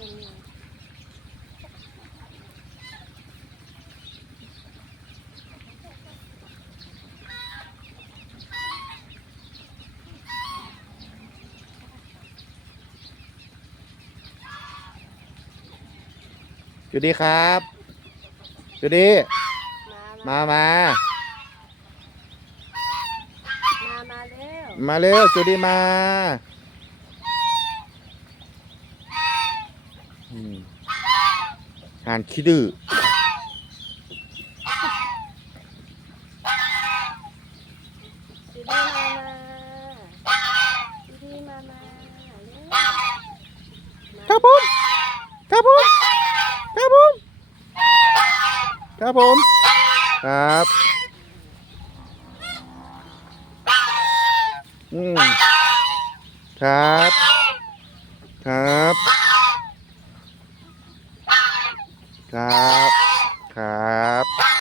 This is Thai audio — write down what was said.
เป็นไงจูดี้ครับจูดี้มามามา มา มาเร็ว มาเร็วจูดี้มาอืม หานขี้ดื้อจูดี้มามาจูดี้มามาเร็วครับผมครับผมครับผมครับผมครับอืมครับ ครับครับ ครับ